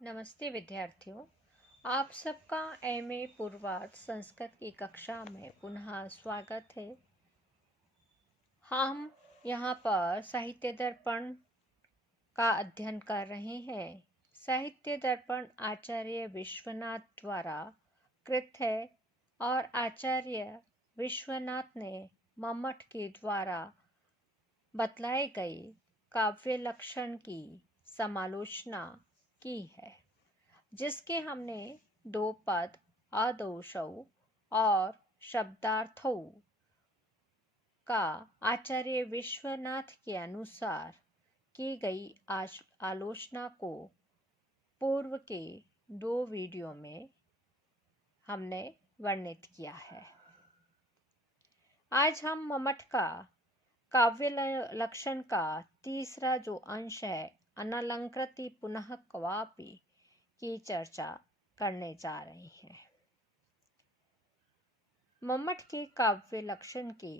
नमस्ते विद्यार्थियों, आप सबका एमए पूर्वार्ध संस्कृत की कक्षा में पुनः स्वागत है। हम यहाँ पर साहित्य दर्पण का अध्ययन कर रहे हैं। साहित्य दर्पण आचार्य विश्वनाथ द्वारा कृत है और आचार्य विश्वनाथ ने मम्मट के द्वारा बतलाए गए काव्य लक्षण की समालोचना की है, जिसके हमने दो पद आदोषौ और शब्दार्थौ का आचार्य विश्वनाथ के अनुसार की गई आलोचना को पूर्व के दो वीडियो में हमने वर्णित किया है। आज हम मम्मट का काव्य लक्षण का तीसरा जो अंश है, अनलंकृति पुनः क्वापि की चर्चा करने जा रहे हैं। मम्मट के काव्य लक्षण के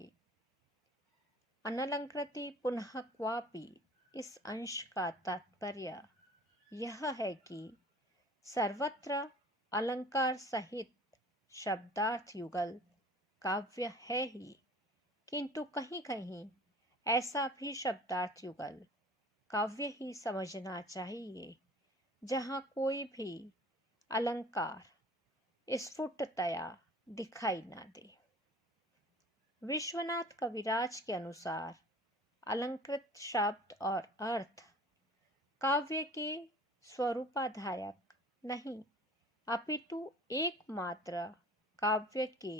अनलंकृति पुनः क्वापि इस अंश का तात्पर्य यह है कि सर्वत्र अलंकार सहित शब्दार्थ युगल काव्य है ही, किंतु कहीं कहीं ऐसा भी शब्दार्थ युगल काव्य ही समझना चाहिए जहाँ कोई भी अलंकार स्फुटतया दिखाई ना दे। विश्वनाथ कविराज के अनुसार अलंकृत शब्द और अर्थ काव्य के स्वरूपाधायक नहीं, अपितु एकमात्र काव्य के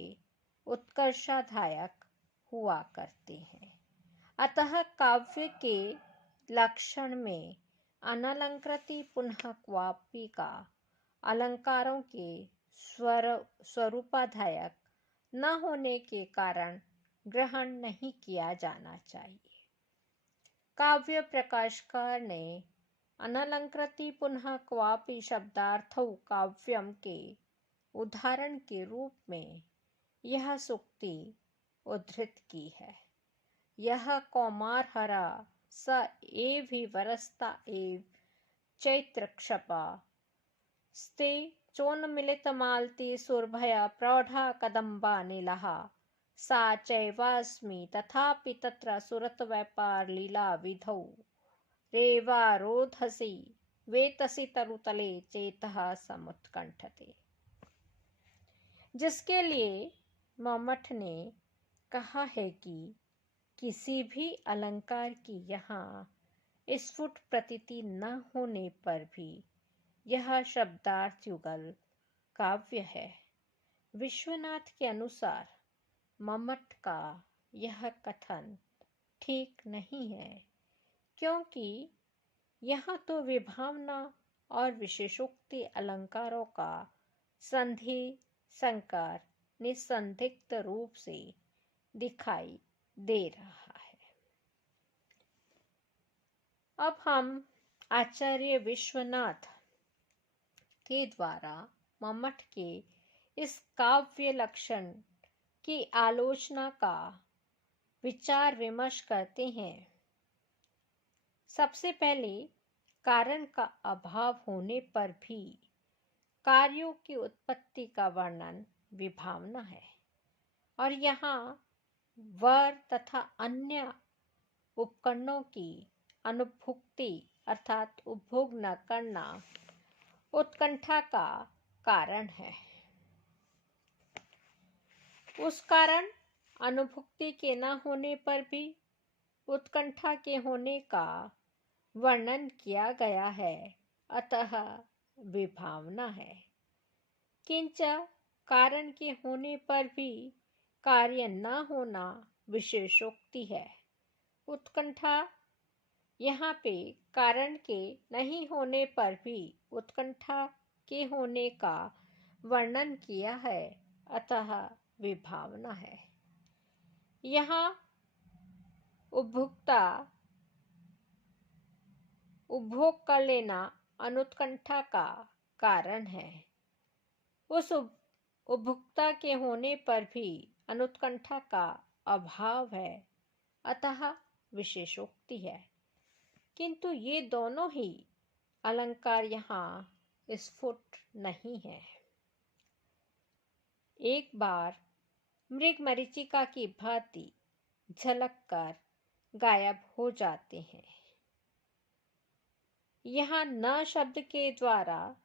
उत्कर्षाधायक हुआ करते हैं। अतः काव्य के लक्षण में अनलंकृति पुनः क्वापि का अलंकारों के स्वरूपाधायक न होने के कारण ग्रहण नहीं किया जाना चाहिए। काव्य प्रकाशकार ने अनलंकृति पुनः क्वापि शब्दार्थौ काव्यम के उदाहरण के रूप में यह सूक्ति उद्धृत की है। यह कौमारहरा स एवि वरस्ता एव चैत्रक्षपा स्ते चोन्मिलितमालती सुरभया प्रौढा कदम्बा नीलहा सा चैवास्मि तथापि तत्र सुरतव्यापार लीला विधौ रेवारोधसि वेतसि तरुतले चेतः समुत्कंठते। जिसके लिए मम्मट ने कहा है कि किसी भी अलंकार की यहाँ स्फुट प्रतीति न होने पर भी यह शब्दार्थ युगल काव्य है। विश्वनाथ के अनुसार मम्मट का यह कथन ठीक नहीं है, क्योंकि यहाँ तो विभावना और विशेषोक्ति अलंकारों का संधि संकर निसंदिग्ध रूप से दिखाई दे रहा है। अब हम आचार्य विश्वनाथ के द्वारा मम्मट के इस काव्य लक्षण की आलोचना का विचार विमर्श करते हैं। सबसे पहले कारण का अभाव होने पर भी कार्यों की उत्पत्ति का वर्णन विभावना है, और यहाँ वर तथा अन्य उपकरणों की अनुभुक्ति अर्थात उपभोग न करना उत्कंठा का कारण है। उस कारण अनुभुक्ति के न होने पर भी उत्कंठा के होने का वर्णन किया गया है, अतः विभावना है। किंच कारण के होने पर भी कार्य न होना विशेषोक्ति है। उत्कंठा यहाँ पे कारण के नहीं होने पर भी उत्कंठा के होने का वर्णन किया है, अतः विभावना है। यहाँ उपभोक्ता उपभोग कर लेना अनुत्कंठा का कारण है। उस उपभोक्ता के होने पर भी अनुत्कंठा का अभाव है, अतः विशेषोक्ति है। किंतु ये दोनों ही अलंकार यहाँ स्फुट नहीं है। एक बार मृग मरीचिका की भांति झलक कर गायब हो जाते हैं। यहाँ न शब्द के द्वारा,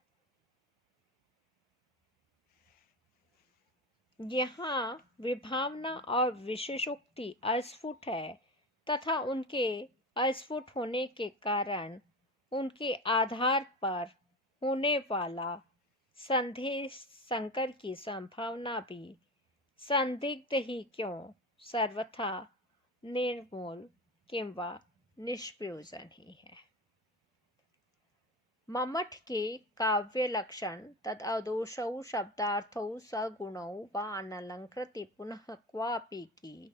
यहाँ विभावना और विशेषोक्ति अस्फुट है तथा उनके अस्फुट होने के कारण उनके आधार पर होने वाला संदेह संकर की संभावना भी संदिग्ध ही क्यों सर्वथा निर्मूल किंवा निष्प्रयोजन ही है। मम्मट के काव्य लक्षण तद अदोषौ शब्दार्थौ सगुणौ वा अनलंकृति पुनः क्वापि की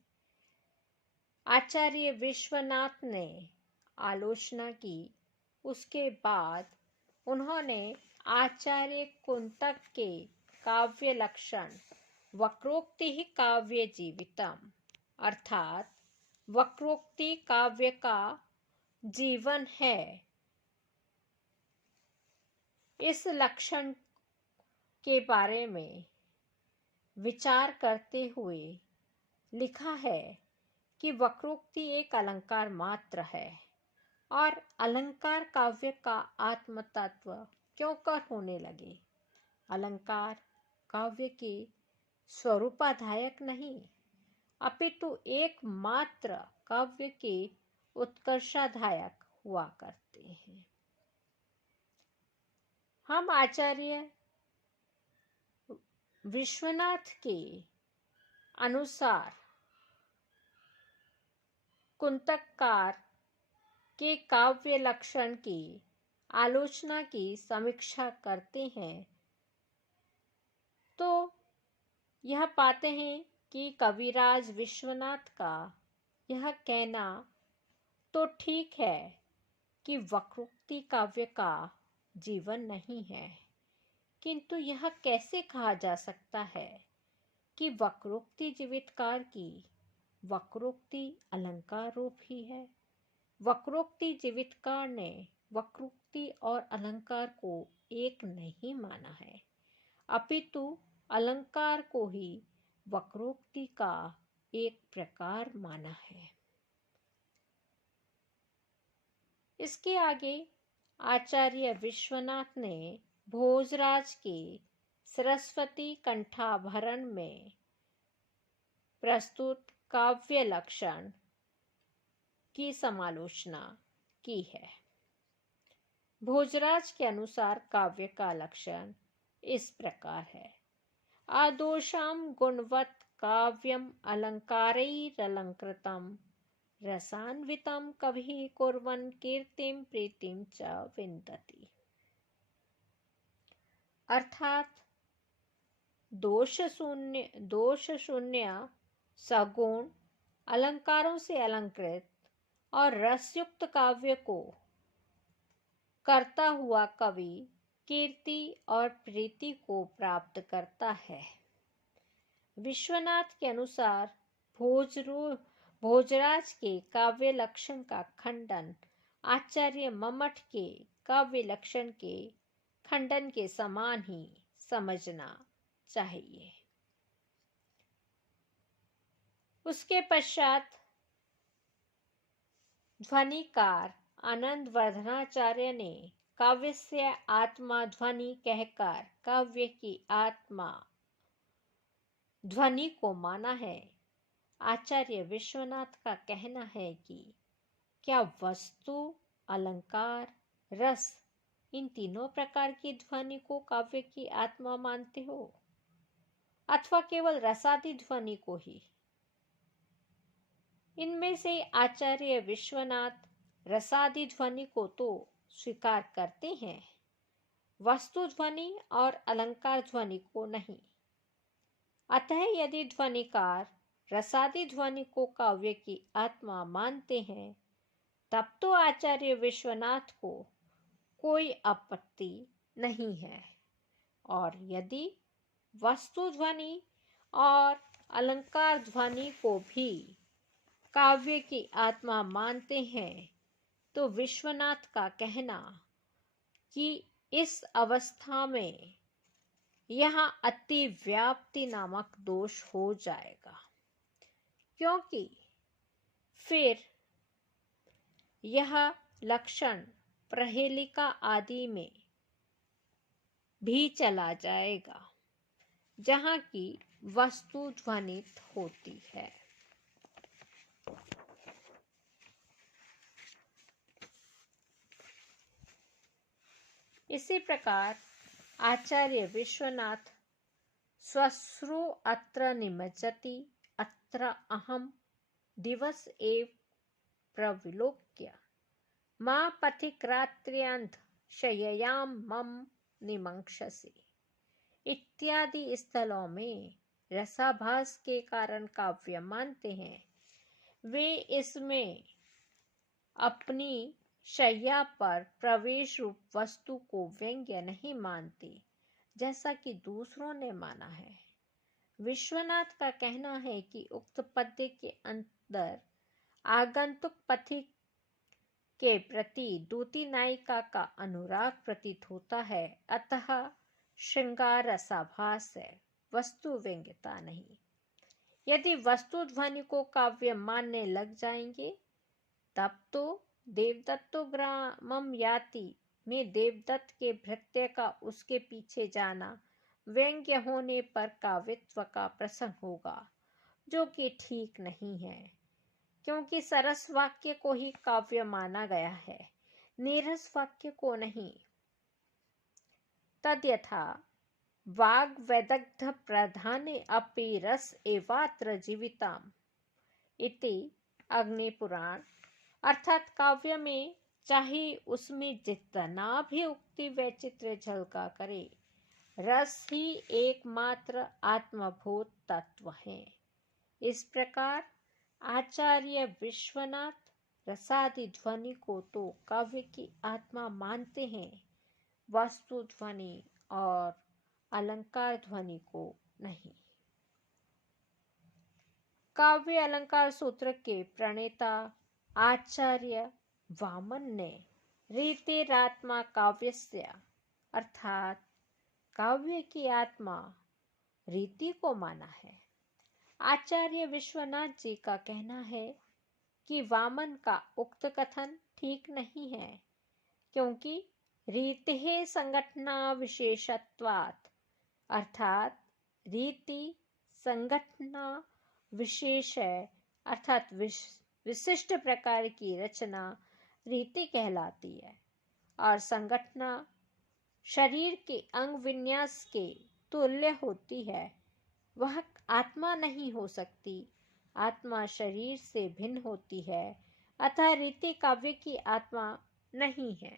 आचार्य विश्वनाथ ने आलोचना की। उसके बाद उन्होंने आचार्य कुंतक के काव्य लक्षण वक्रोक्ति ही काव्य जीवितम अर्थात वक्रोक्ति काव्य का जीवन है, इस लक्षण के बारे में विचार करते हुए लिखा है कि वक्रोक्ति एक अलंकार मात्र है और अलंकार काव्य का आत्मतत्व क्यों कर होने लगे। अलंकार काव्य के स्वरूपाधायक नहीं अपितु एकमात्र काव्य के उत्कर्षाधायक हुआ करते हैं। हम आचार्य विश्वनाथ के अनुसार कुंतककार के काव्य लक्षण की आलोचना की समीक्षा करते हैं तो यह पाते हैं कि कविराज विश्वनाथ का यह कहना तो ठीक है कि वक्रोक्ति काव्य का जीवन नहीं है, किंतु यह कैसे कहा जा सकता है कि वक्रोक्ति जीवितकार की वक्रोक्ति अलंकार रूप ही है। वक्रोक्ति जीवितकार ने वक्रोक्ति और अलंकार को एक नहीं माना है अपितु अलंकार को ही वक्रोक्ति का एक प्रकार माना है। इसके आगे आचार्य विश्वनाथ ने भोजराज के सरस्वती कंठाभरण में प्रस्तुत काव्य लक्षण की समालोचना की है। भोजराज के अनुसार काव्य का लक्षण इस प्रकार है। आदोषाम गुणवत् काव्यम अलंकारैरलंकृतम रसान्वितम कभी कुर्वन् कीर्तिम प्रीतिम च विन्दति। अर्थात दोष शून्य सगुण अलंकारों से अलंकृत और रसयुक्त काव्य को करता हुआ कवि कीर्ति और प्रीति को प्राप्त करता है। विश्वनाथ के अनुसार भोजराज के काव्य लक्षण का खंडन आचार्य मम्मट के काव्य लक्षण के खंडन के समान ही समझना चाहिए। उसके पश्चात ध्वनिकार आनंद वर्धनाचार्य ने काव्य से आत्मा ध्वनि कहकर काव्य की आत्मा ध्वनि को माना है। आचार्य विश्वनाथ का कहना है कि क्या वस्तु, अलंकार, रस इन तीनों प्रकार की ध्वनि को काव्य की आत्मा मानते हो अथवा केवल रसादि ध्वनि को ही? इनमें से आचार्य विश्वनाथ रसादि ध्वनि को तो स्वीकार करते हैं, वस्तु ध्वनि और अलंकार ध्वनि को नहीं। अतः यदि ध्वनिकार रसादि ध्वनि को काव्य की आत्मा मानते हैं तब तो आचार्य विश्वनाथ को कोई आपत्ति नहीं है, और यदि वस्तु ध्वनि और अलंकार ध्वनि को भी काव्य की आत्मा मानते हैं तो विश्वनाथ का कहना कि इस अवस्था में यहाँ अतिव्याप्ति नामक दोष हो जाएगा, क्योंकि फिर यह लक्षण प्रहेलिका आदि में भी चला जाएगा, जहाँ की वस्तु ध्वनित होती है। इसी प्रकार आचार्य विश्वनाथ स्वश्रु अत्र निमज्जति अत्र अहम दिवस एव प्रविलोक्य मां पथिक्रात्र्यंत शय्यां मम निमंक्षसि इत्यादि स्थलों में रसाभास के कारण काव्य मानते हैं। वे इसमें अपनी शय्या पर प्रवेश रूप वस्तु को व्यंग्य नहीं मानते, जैसा कि दूसरों ने माना है। विश्वनाथ का कहना है कि उक्त पद्य के अंदर आगंतुक पथिक के प्रति दूती नायिका का अनुराग प्रतीत होता है, अतः श्रृंगार रसाभास है, वस्तु व्यंग्यता नहीं। यदि वस्तु ध्वनि को काव्य मानने लग जाएंगे, तब तो देवदत्तो ग्रामम याति में देवदत्त के भृत्य का उसके पीछे जाना व्यंग्य होने पर काव्यत्व का प्रसंग होगा, जो कि ठीक नहीं है, क्योंकि सरस वाक्य को ही काव्य माना गया है, नीरस वाक्य को नहीं। तद्यथा वाग वैदग्ध प्रधाने अपि रस एवात्र जीविताम इति अग्निपुराण, अर्थात काव्य में चाहे उसमें जितना भी उक्ति वैचित्र्य झलका करे, रस ही एकमात्र आत्मभूत तत्व है। इस प्रकार आचार्य विश्वनाथ रसादि ध्वनि को तो काव्य की आत्मा मानते हैं, वस्तु ध्वनि और अलंकार ध्वनि को नहीं। काव्य अलंकार सूत्र के प्रणेता आचार्य वामन ने रीतिरात्मा काव्यस्य, अर्थात काव्य की आत्मा रीति को माना है। आचार्य विश्वनाथ जी का कहना है कि वामन का उक्त कथन ठीक नहीं है, क्योंकि रीतिः संघटना विशेषत्वात्, अर्थात रीति संघटना विशेष है, अर्थात विशिष्ट प्रकार की रचना रीति कहलाती है, और संघटना शरीर के अंग विन्यास के तुल्य होती है। वह आत्मा नहीं हो सकती, आत्मा शरीर से भिन्न होती है, अतः रीति काव्य की आत्मा नहीं है।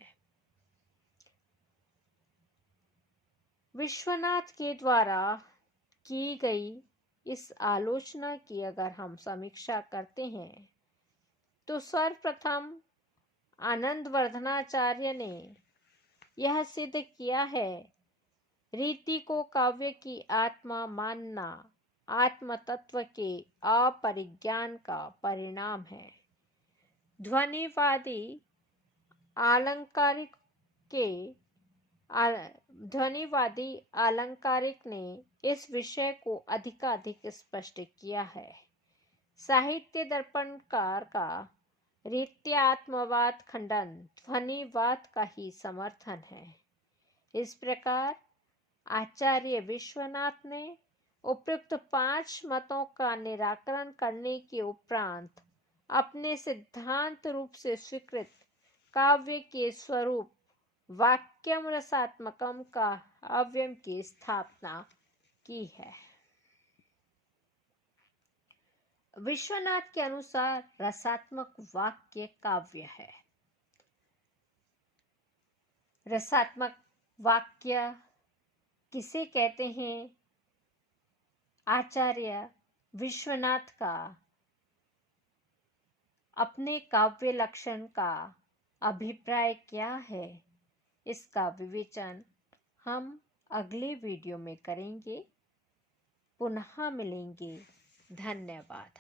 विश्वनाथ के द्वारा की गई इस आलोचना की अगर हम समीक्षा करते हैं, तो सर्वप्रथम आनंदवर्धनाचार्य ने यह सिद्ध किया है, रीति को काव्य की आत्मा मानना आत्म तत्व के अपरिज्ञान का परिणाम है। ध्वनिवादी आलंकारिक ने इस विषय को अधिकाधिक स्पष्ट किया है। साहित्य दर्पणकार का रीत्यात्मवाद खंडन ध्वनिवाद का ही समर्थन है। इस प्रकार आचार्य विश्वनाथ ने उपयुक्त 5 मतों का निराकरण करने के उपरांत अपने सिद्धांत रूप से स्वीकृत काव्य के स्वरूप वाक्यम रसात्मकम का अव्यम की स्थापना की है। विश्वनाथ के अनुसार रसात्मक वाक्य काव्य है। रसात्मक वाक्य किसे कहते हैं? आचार्य विश्वनाथ का अपने काव्य लक्षण का अभिप्राय क्या है, इसका विवेचन हम अगले वीडियो में करेंगे। पुनः मिलेंगे। धन्यवाद।